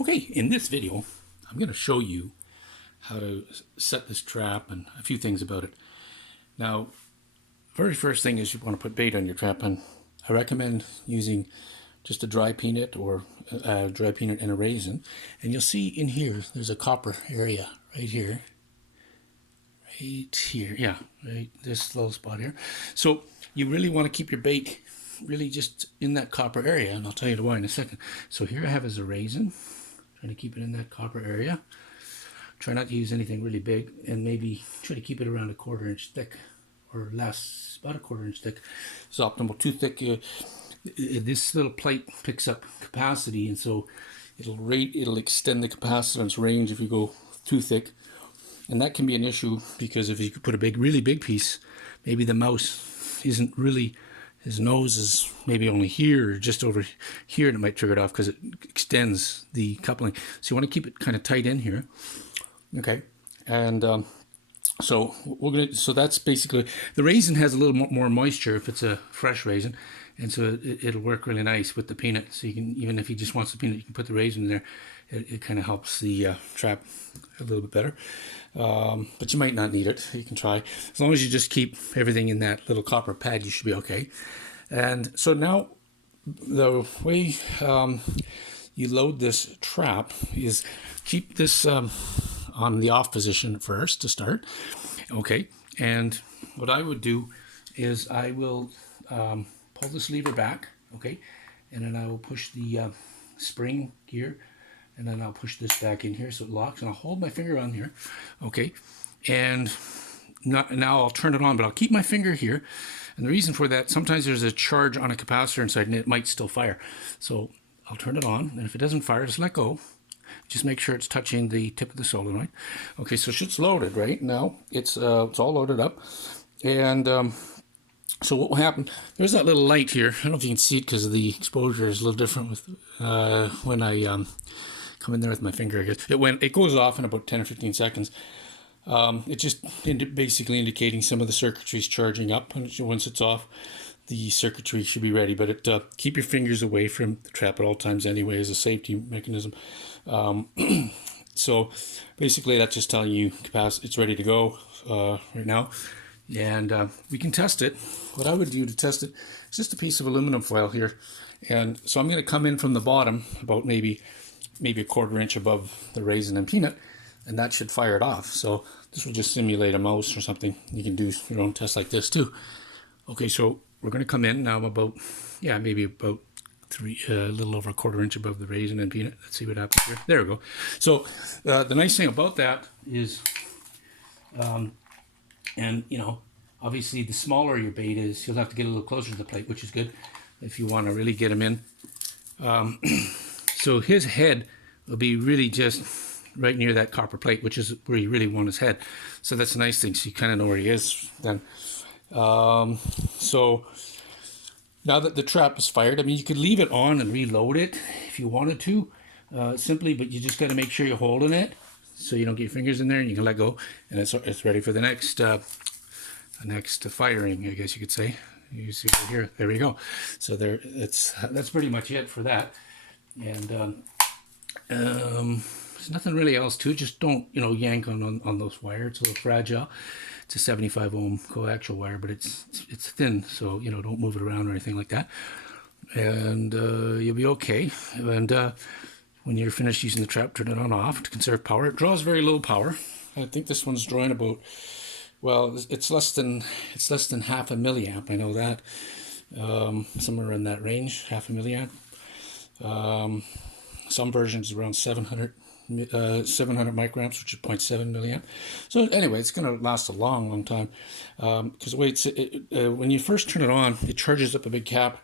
Okay, in this video, I'm going to show you how to set this trap and a few things about it. Now, very first thing is you want to put bait on your trap, and I recommend using just a dry peanut or a dry peanut and a raisin. And you'll see in here, there's a copper area right here. Right here, yeah, right this little spot here. So you really want to keep your bait really just in that copper area, and I'll tell you why in a second. So here I have is a raisin, trying to keep it in that copper area. Try not to use anything really big, and maybe try to keep it around a 1/4 inch thick or less, about a 1/4 inch thick. It's optimal. Too thick, this little plate picks up capacity, and so it'll extend the capacitance range if you go too thick. And that can be an issue because if you could put a really big piece, maybe the mouse isn't really, his nose is maybe only here or just over here, and it might trigger it off because it extends the coupling. So you want to keep it kind of tight in here. Okay, and so that's basically, the raisin has a little more moisture if it's a fresh raisin, and so it'll work really nice with the peanut. So you can, even if he just wants the peanut, you can put the raisin in there. It kind of helps the trap a little bit better, but you might not need it. You can try. As long as you just keep everything in that little copper pad, you should be okay. And so now the way you load this trap is keep this on the off position first to start. Okay, and what I would do is I will pull this lever back, okay, and then I will push the spring gear, and then I'll push this back in here so it locks, and I'll hold my finger on here, okay, and now I'll turn it on, but I'll keep my finger here. And the reason for that, sometimes there's a charge on a capacitor inside and it might still fire. So I'll turn it on, and if it doesn't fire, just let go. Just make sure it's touching the tip of the solenoid. Okay, so it's loaded right now. It's all loaded up, and so what will happen? There's that little light here. I don't know if you can see it because the exposure is a little different with when I come in there with my finger. I guess it goes off in about 10 or 15 seconds. It's just basically indicating some of the circuitry's charging up, and once it's off, the circuitry should be ready. But keep your fingers away from the trap at all times anyway, as a safety mechanism. So basically that's just telling you it's ready to go right now, and we can test it. What I would do to test it is just a piece of aluminum foil here, and so I'm going to come in from the bottom about maybe a 1/4 inch above the raisin and peanut, and that should fire it off. So this will just simulate a mouse or something. You can do your own test like this too. Okay, so we're going to come in now about, maybe about a little over a 1/4 inch above the raisin and peanut. Let's see what happens here. There we go. So the nice thing about that is, and obviously the smaller your bait is, you'll have to get a little closer to the plate, which is good if you want to really get him in. So his head will be really just right near that copper plate, which is where you really want his head. So that's a nice thing. So you kind of know where he is then. So now that the trap is fired, I mean, you could leave it on and reload it if you wanted to, simply, but you just got to make sure you're holding it so you don't get your fingers in there, and you can let go, and it's ready for the next firing, I guess you could say. You see right here, there we go. So that's pretty much it for that, and there's nothing really else to it. Just don't yank on those wires. It's a little fragile. It's a 75 ohm coaxial wire, but it's thin, so don't move it around or anything like that, and you'll be okay. And when you're finished using the trap, turn it on off to conserve power. It draws very low power. I think this one's drawing about, well, it's less than half a milliamp. I know that, somewhere in that range, half a milliamp. Some versions around 700 microamps, which is 0.7 milliamp. So anyway, it's going to last a long time, because the way when you first turn it on, it charges up a big cap,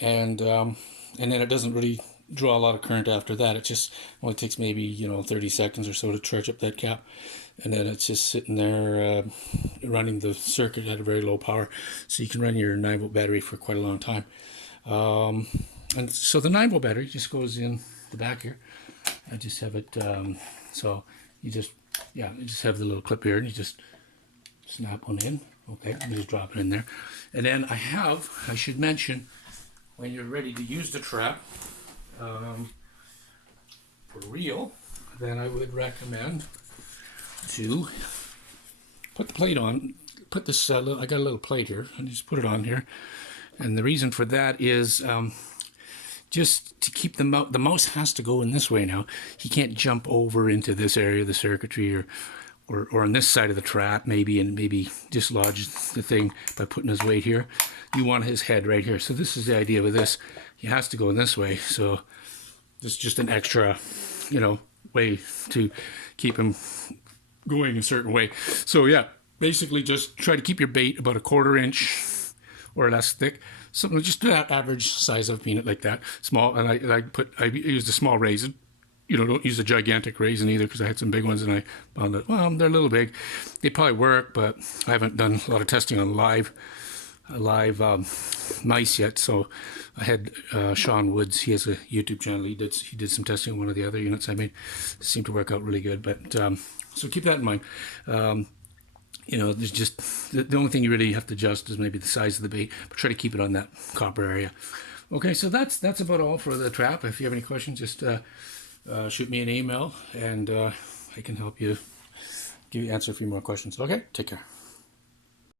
and then it doesn't really draw a lot of current after that. It just only takes maybe 30 seconds or so to charge up that cap, and then it's just sitting there running the circuit at a very low power, so you can run your 9-volt battery for quite a long time. And so the 9-volt battery just goes in the back here. I just have it, so you just have the little clip here, and you just snap one in. Okay, you just drop it in there. And then I should mention, when you're ready to use the trap, real, then I would recommend to put the plate on. Put this, I got a little plate here, and just put it on here. And the reason for that is just to keep the mouse. The mouse has to go in this way now. He can't jump over into this area of the circuitry or on this side of the trap maybe, and maybe dislodge the thing by putting his weight here. You want his head right here. So this is the idea with this. He has to go in this way. So this is just an extra, you know, way to keep him going a certain way. So yeah, basically just try to keep your bait about 1/4 inch or less thick. Something just that average size of peanut like that, small. And I used a small raisin. You know, don't use a gigantic raisin either, because I had some big ones and I found that, well, they're a little big. They probably work, but I haven't done a lot of testing on live mice yet. So I had Sean Woods. He has a YouTube channel. He did some testing on one of the other units I made. It seemed to work out really good. But so keep that in mind. You know, there's just the only thing you really have to adjust is maybe the size of the bait, but try to keep it on that copper area. Okay, so that's about all for the trap. If you have any questions, just shoot me an email, and I can help you answer a few more questions. Okay, take care.